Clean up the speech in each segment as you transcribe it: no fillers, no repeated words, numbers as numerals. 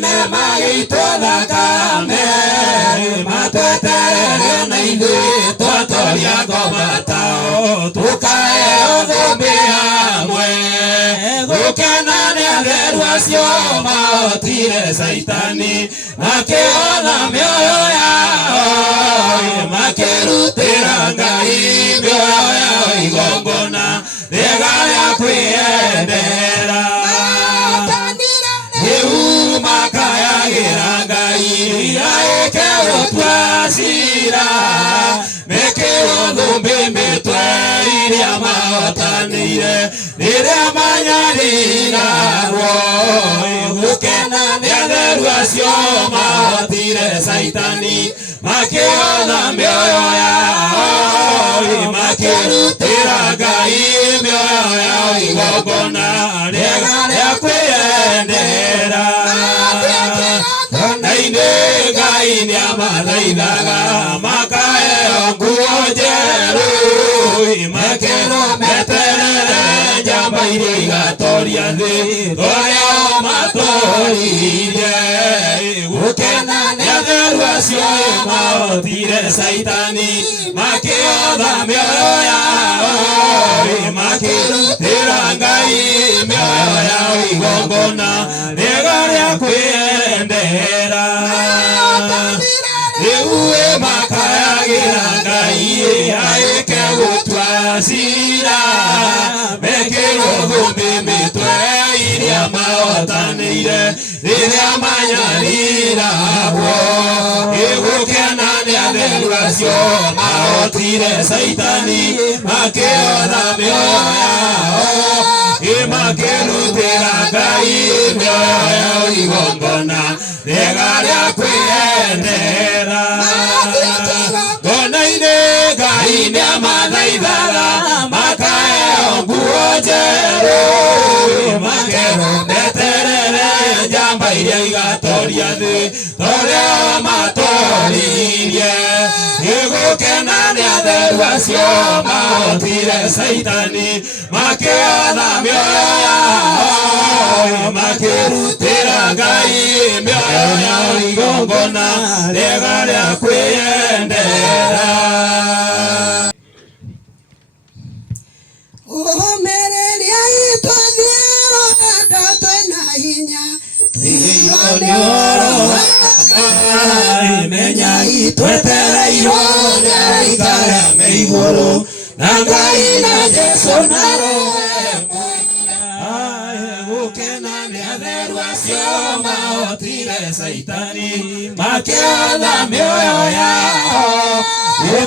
tene magĩitwo thakame matweterere na ithuĩ twatoria ngoma tao tũkaheo thũmbĩ hamwe gũkena nĩ atheru acio mahotire Saitani makĩhotha mĩoyo yao makĩrutĩra Ngai mĩoyo yao igongona rĩega rĩa kwĩyendera rĩu makayagĩra Ngai aĩke gũtua ciira mekĩrwo thũmbĩ mĩtwe iria mahotanĩire rĩrĩa manyariiragwo gũkena nĩ atheru acio mahotire Saitani makĩhotha mĩoyo yao makĩrutĩra Ngai mĩoyo yao igongona rĩega rĩa kwĩyendera ona-inĩ Ngai nĩamathaithaga makaheo nguo njerũ makĩrwo meterere njamba iria igatoria thĩ ũrĩa matoririe gũkena nĩ atheru acio mahotire Saitani makĩhotha mĩoyo yao makĩrutĩra Ngai mĩoyo yao igongona rĩega rĩa kwĩyendera rĩu makayagĩra Ngai aĩke gũtua ciira mekĩrwo thũmbĩ mĩtwe iria mahotanĩire rĩrĩa manyariiragwo gũkena nĩ atheru acio mahotire Saitani makĩhotha mĩoyo yao makĩrutĩra Ngai mĩoyo yao igongona rĩega rĩa kwĩyendera ona-inĩ Ngai nĩamathaithaga makaheo nguo njerũ makĩrwo meterere njamba iria igatoria thĩ torĩa matoririe gũkena nĩ atheru acio mahotire Saitani makĩhotha mĩoyo yao makĩrutĩra Ngai mĩoyo yao igongona rĩega rĩa kwĩyendera ũmĩrĩria itũ thiũrũganda twĩna hinya menya itwetereirwo nĩaikarame igũrũ na Ngai na Jesũ na Roho gũkena nĩ atheru acio mahotire Saitani makĩhotha mĩoyo yao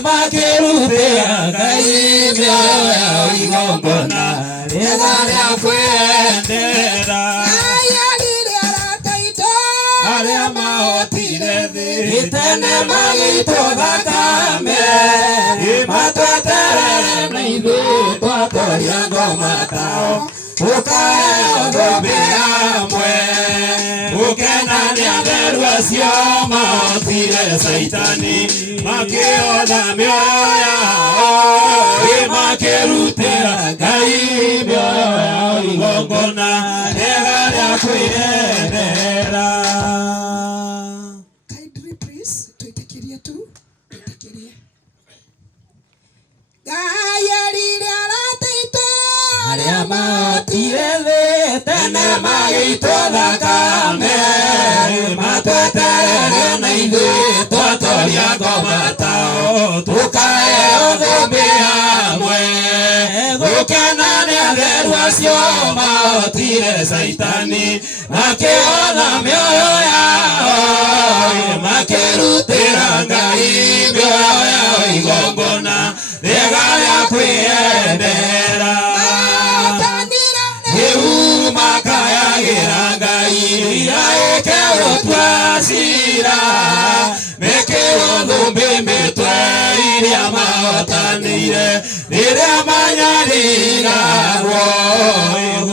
makĩrutĩra Ngai mĩoyo yao igongona rĩega rĩa kwĩyendera arĩa mahotire thĩ tene magĩitwo thakame matweterere na ithuĩ twatoria ngoma tao tũkaheo thũmbĩ hamwe gũkena nĩ atheru acio mahotire Saitani makĩhotha mĩoyo yao makĩrutĩra Ngai mĩoyo yao igongona rĩega rĩa kwĩyendera arĩa mahotire thĩ tene magĩitwo thakame matweterere na ithuĩ twatoria ngoma tao tũkaheo thũmbĩ hamwe gũkena nĩ atheru acio mahotire Saitani makĩhotha mĩoyo yao makĩrutĩra Ngai mĩoyo yao igongona rĩega rĩa kwĩyendera rĩu makayagĩra Ngai aĩke gũtua ciira mekĩrwo thũmbĩ mĩtwe iria mahotanĩire rĩrĩa manyariiragwo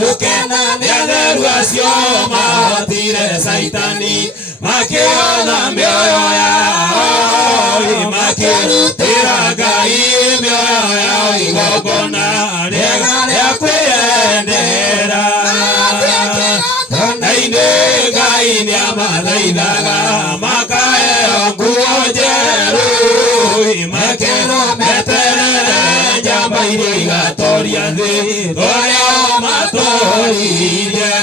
gũkena nĩ atheru acio mahotire Saitani makĩhotha mĩoyo yao makĩrutĩra Ngai mĩoyo yao igongona rĩega rĩa kwĩyendera ona-inĩ Ngai nĩama mathaithaga makaheo nguo njerũ makĩrũmeterere njamba iria igatoria thĩ tũrĩa matũririe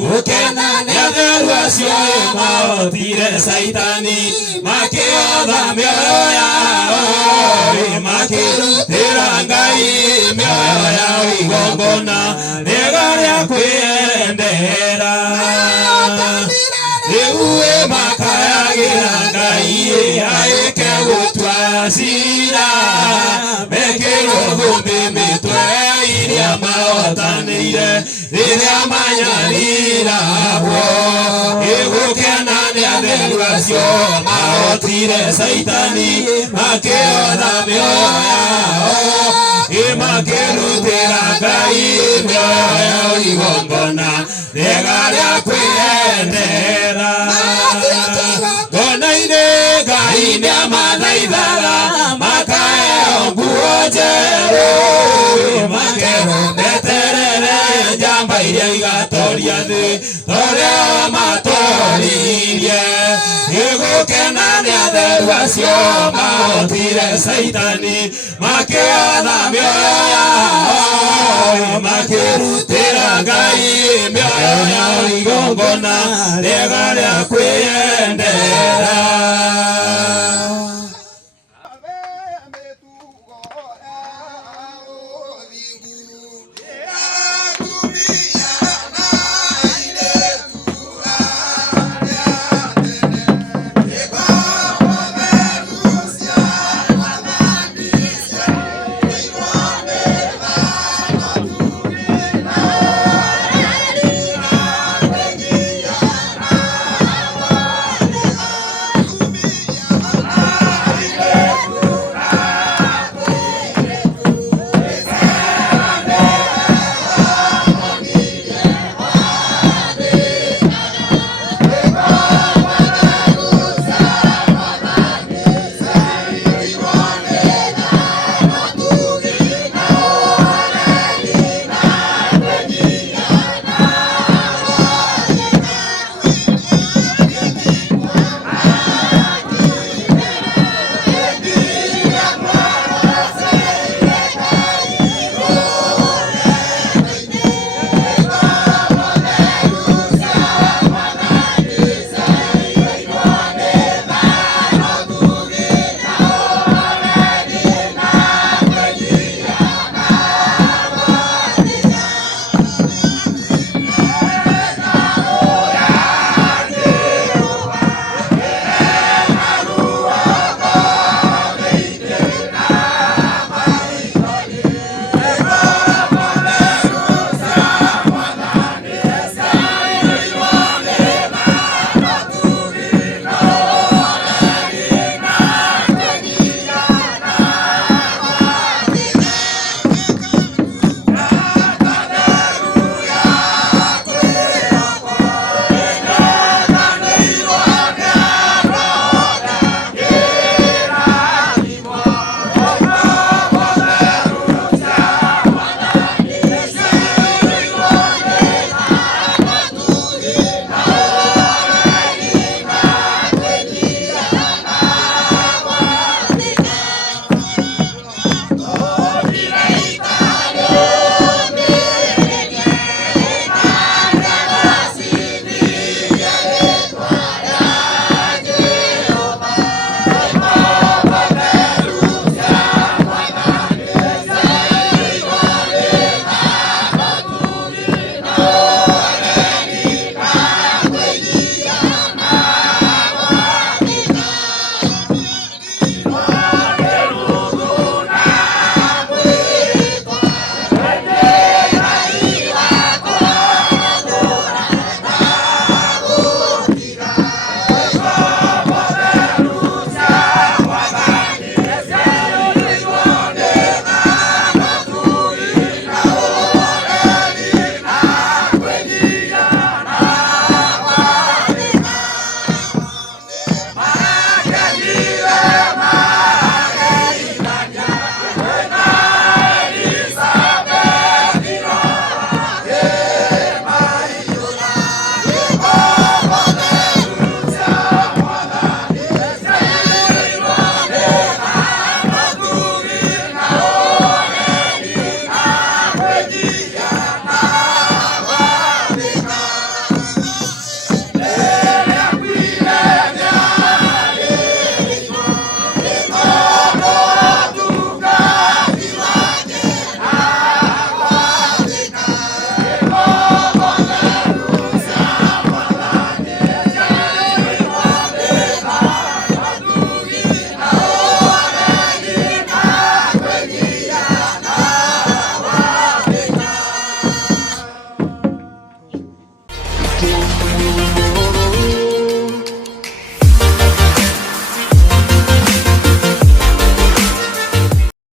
gũkena nĩ atheru acio mahotire Saitani makĩotha mĩoyo yao makĩrutĩra Ngai mĩoyo yao igongona rĩega rĩa kwĩyendera rĩu makayagĩra Ngai aĩke gũtua ciira mekĩrwo thũmbĩ mĩtwe iria mahotanĩire rĩrĩa manyariiragwo gũkena nĩ atheru acio mahotire Saitani makĩotha mĩoyo yao makĩrutĩra Ngai mĩoyo yao igongona rĩega rĩa kwĩyendera ngona-inĩ Ngai nĩamathaithaga makaheo nguo njerũ makĩrũmeterere njamba iria igatoria thĩ tũrĩa matũririe gũkena nĩ atheru acio mahotire Saitani makĩotha mĩoyo yao makĩrutĩra Ngai mĩoyo yao igongona rĩega rĩa kwĩyendera